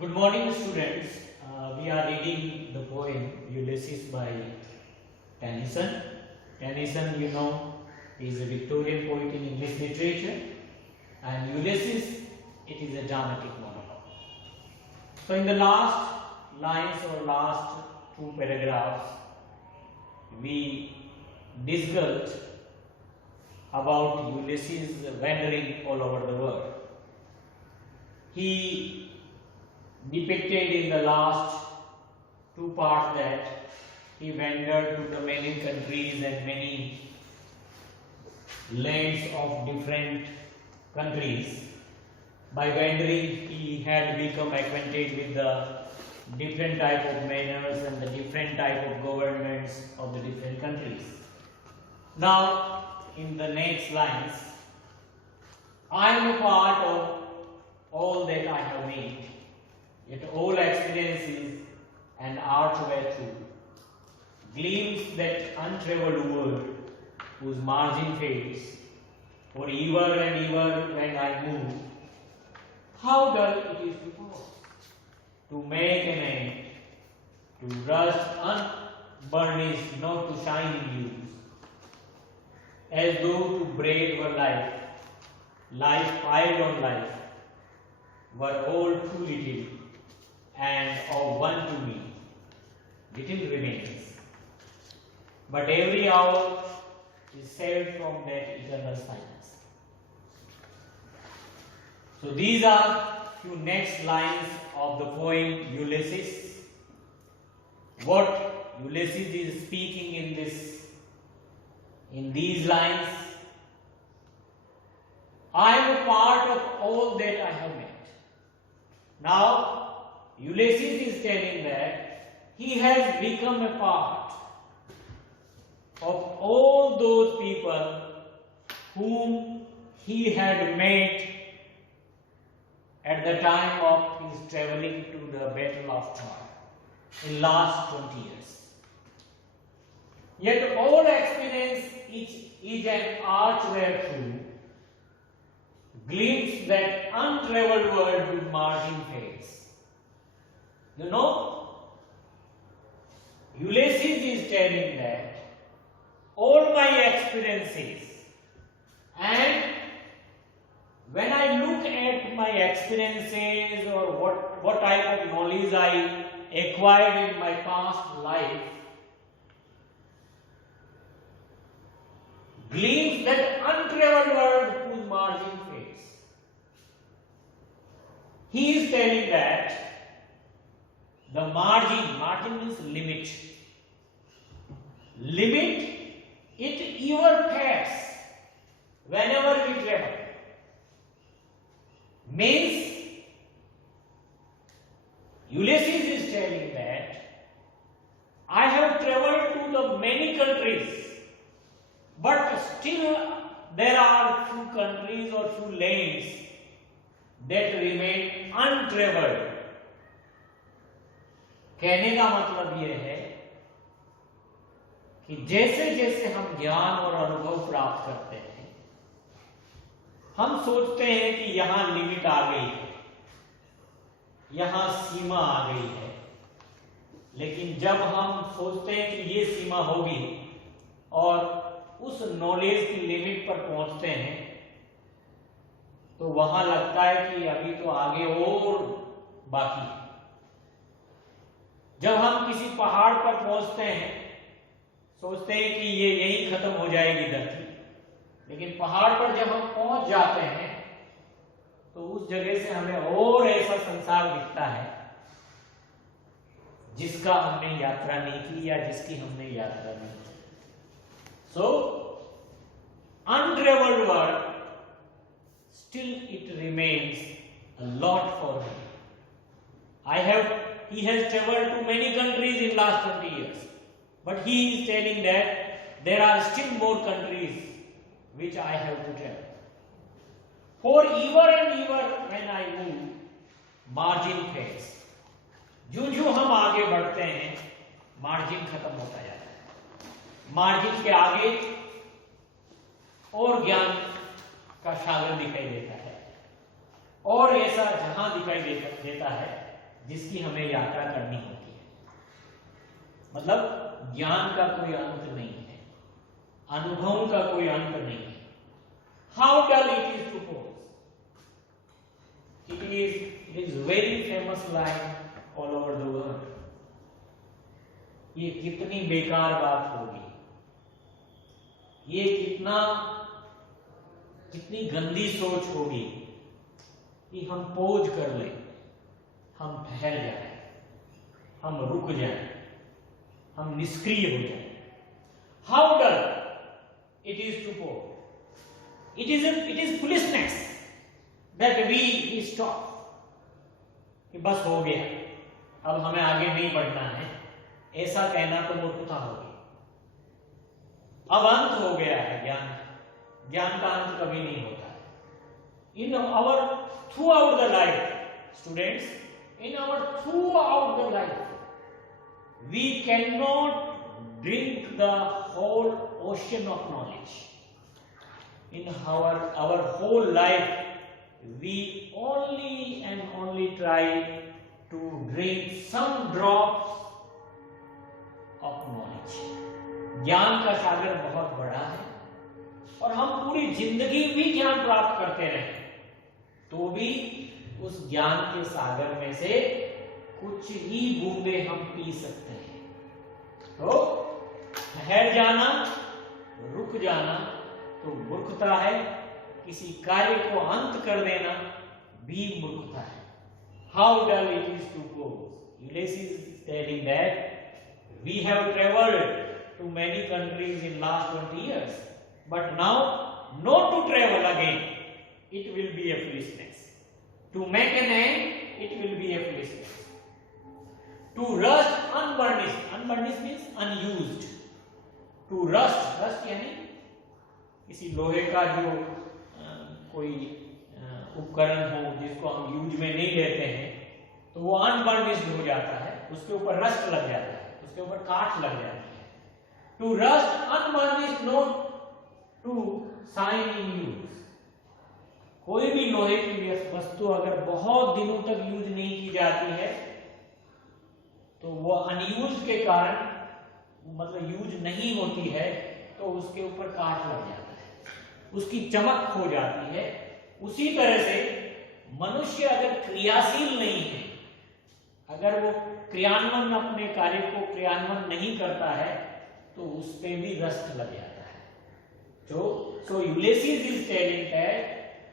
Good morning, students. We are reading the poem Ulysses by Tennyson. Tennyson, you know, is a Victorian poet in English literature, and Ulysses, it is a dramatic monologue. So, in the last lines or last two paragraphs, we discussed about Ulysses wandering all over the world. He depicted in the last two parts that he wandered to the many countries and many lands of different countries. By wandering, he had become acquainted with the different type of manners and the different type of governments of the different countries. Now, in the next lines, I am a part of all that I have made. Yet all experiences and art were true. Glimpse that untraveled world whose margin fades, for ever and ever when I move, how dull it is to pause, to make an end, to rust unburnished, not to shining hues, as though to braid were life, life piled on life, were all too little, and of one to me, little remains. But every hour is saved from that eternal silence. So these are few next lines of the poem Ulysses. What Ulysses is speaking in these lines, I am a part of all that I have met. Now, Ulysses is telling that he has become a part of all those people whom he had met at the time of his traveling to the Battle of Troy in last 20 years. Yet all experience is an arch were true, glimpse that untraveled world with margin fades. You know, Ulysses is telling that all my experiences, and when I look at my experiences or what type of knowledge I acquired in my past life, glimpse that untraveled world whose margin fades. He is telling that the margin means limit. Limit, it ever fades whenever we travel. Means, Ulysses is telling that I have traveled to the many countries, but still there are few countries or few lands that remain untraveled. कहने का मतलब यह है कि जैसे जैसे हम ज्ञान और अनुभव प्राप्त करते हैं, हम सोचते हैं कि यहां लिमिट आ गई है, यहां सीमा आ गई है, लेकिन जब हम सोचते हैं कि ये सीमा होगी और उस नॉलेज की लिमिट पर पहुंचते हैं, तो वहां लगता है कि अभी तो आगे और बाकी है। जब हम किसी पहाड़ पर पहुंचते हैं, सोचते हैं कि ये यहीं खत्म हो जाएगी धरती, लेकिन पहाड़ पर जब हम पहुंच जाते हैं तो उस जगह से हमें और ऐसा संसार दिखता है जिसका हमने यात्रा नहीं की या जिसकी हमने यात्रा नहीं की। सो untraveled world, still it remains a lot for him. He has traveled to many countries in last 20 years, but he is telling that there are still more countries which I have to travel. For ever and ever when I move, margin fades. जो हम आगे बढ़ते हैं, margin खत्म होता जाता है। Margin के आगे और ज्ञान का सागर दिखाई देता है, और ऐसा जहां दिखाई देता है जिसकी हमें यात्रा करनी होती है। मतलब ज्ञान का कोई अंत नहीं है, अनुभव का कोई अंत नहीं है। How dull it is to pose, it is very famous line all over the world. ये कितनी बेकार बात होगी, ये कितनी गंदी सोच होगी कि हम पोज कर लें, हम ठहर जाएं, हम रुक जाएं, हम निष्क्रिय हो जाएं। How dull it is to pose, it is foolishness that we stop, कि बस हो गया, अब हमें आगे नहीं बढ़ना है, ऐसा कहना तो मूर्खता होगी। अब अंत हो गया है ज्ञान, ज्ञान का अंत कभी नहीं होता है। In our throughout the life students, in our throughout the life we can not drink the whole ocean of knowledge. In our whole life, we only and only try to drink some drops of knowledge. ज्ञान का सागर बहुत बड़ा है और हम पूरी जिंदगी भी ज्ञान प्राप्त करते रहे तो भी उस ज्ञान के सागर में से कुछ ही बूंदे हम पी सकते हैं। तो ठहर जाना, रुक जाना तो मूर्खता है, किसी कार्य को अंत कर देना भी मूर्खता है। How dull it is to pause, Ulysses is telling that we have traveled to many countries in last 20 years, but now not to travel again, it will be a foolishness. To make an end, it will be a foolishness. To rust unburnished, unburnished means unused. To rust यानी किसी लोहे का जो कोई उपकरण हो जिसको हम यूज में नहीं लेते हैं तो वो अनबर्निश्ड हो जाता है, उसके ऊपर रस्ट लग जाता है, उसके ऊपर काट लग जाती है। To rust unburnished, not to shine in use. कोई भी लोहे की वस्तु अगर बहुत दिनों तक यूज नहीं की जाती है तो वो अनयूज के कारण, मतलब यूज नहीं होती है तो उसके ऊपर काट लग जाता है, उसकी चमक खो जाती है। उसी तरह से मनुष्य अगर क्रियाशील नहीं है, अगर वो क्रियान्वयन अपने कार्य को क्रियान्वयन नहीं करता है तो उस पे भी रस्ट लग जाता है। So Ulysses is telling that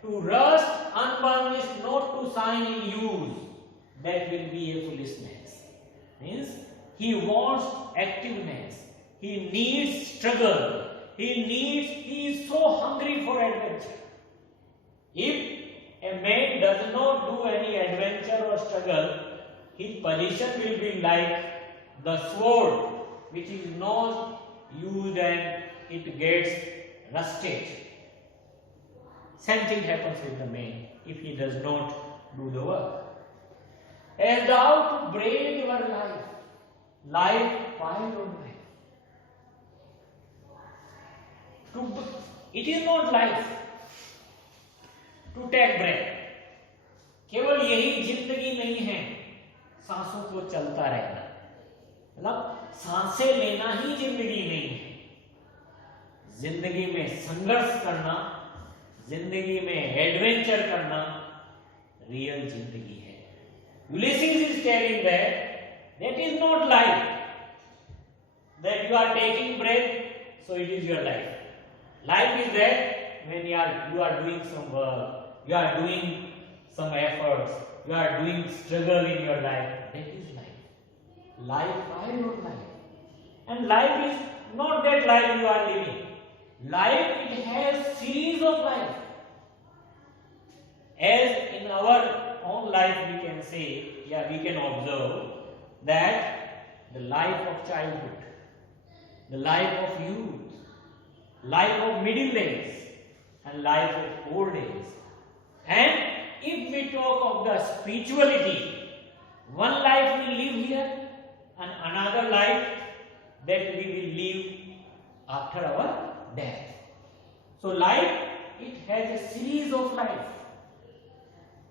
to rust unburnished, not to shine in use, that will be a foolishness. Means he wants activeness, he needs struggle, he is so hungry for adventure. If a man does not do any adventure or struggle, his position will be like the sword which is not used and it gets rusted. Same thing happens with the man if he does not do the work. As thou to braid your life piled on life. It is not life to take breath. केवल यही जिंदगी नहीं है सांसों को चलता रहना, मतलब सांसें लेना ही जिंदगी नहीं है। जिंदगी में संघर्ष करना, जिंदगी में एडवेंचर करना रियल जिंदगी है। Ulysses is telling that is not life, that you are taking breath so it is your life. Life is that when you are doing some work, you are doing some efforts, you are doing struggle in your life, that is life. Life, I know life. And life is not that life you are living. Life, it has series of life. As in our own life we can say, we can observe that the life of childhood, the life of youth, life of middle age and life of old age. And if we talk of the spirituality, one life we live here and another life that we will live after our death. So life, it has a series of life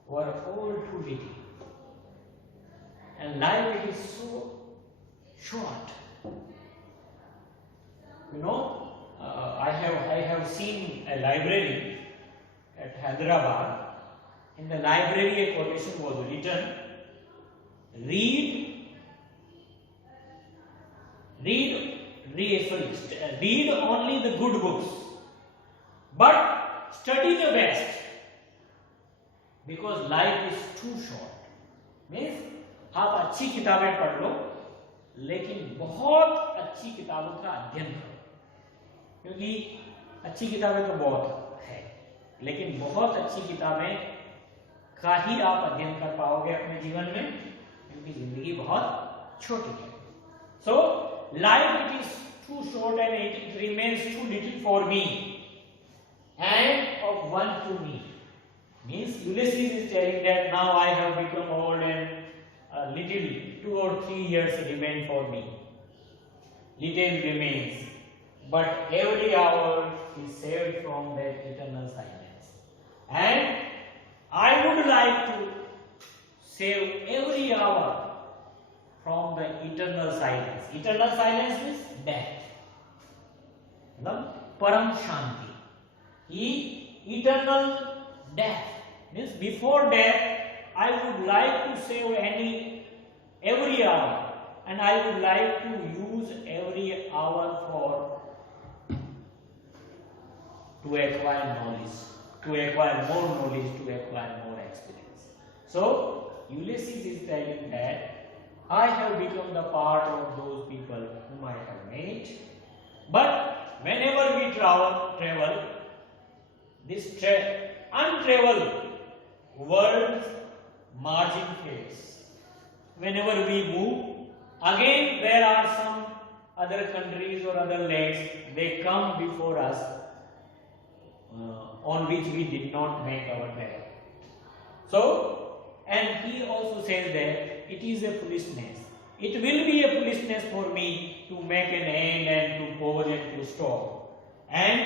for all eternity. and life it is so short. You know, I have seen a library at Hyderabad. In the library, a quotation was written: read, read only the good books, but study the best, because life is too short. Means आप अच्छी किताबें पढ़ लो, लेकिन बहुत अच्छी किताबों का अध्ययन करो, क्योंकि अच्छी किताबें तो बहुत है, लेकिन बहुत अच्छी किताबें का ही आप अध्ययन कर पाओगे अपने जीवन में, क्योंकि जिंदगी बहुत छोटी है. So life it is too short and it remains too little for me and of one to me. Means Ulysses is telling that now I have become old and little 2 or 3 years remain for me. Little remains, but every hour is saved from that eternal silence. And I would like to save every hour from the eternal silence. Eternal silence is death. Param Shanti. Eternal death means before death I would like to save every hour, and I would like to use every hour to acquire knowledge, to acquire more knowledge, to acquire more experience. So Ulysses is telling that I have become the part of those people whom I have met, but whenever we travel this untraveled world's margin fades. Whenever we move, again there are some other countries or other lands, they come before us on which we did not make our bed. So, and he also says that it is a foolishness. It will be a foolishness for me to make an end and to pause and to stop and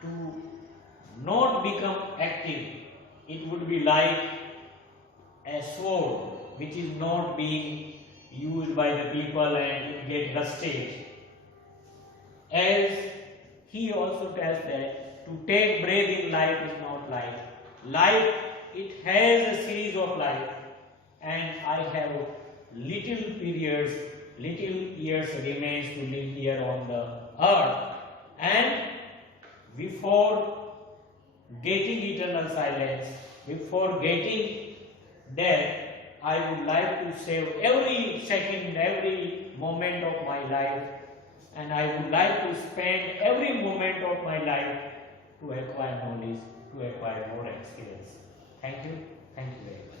to not become active. It would be like a sword which is not being used by the people and it get rusted. As he also tells that to take breath in life is not life. Life, it has a series of life, and I have little periods, little years remains to live here on the earth, and before getting eternal silence, before getting death, I would like to save every second, every moment of my life, and I would like to spend every moment of my life to acquire knowledge, to acquire more experience. Thank you very much.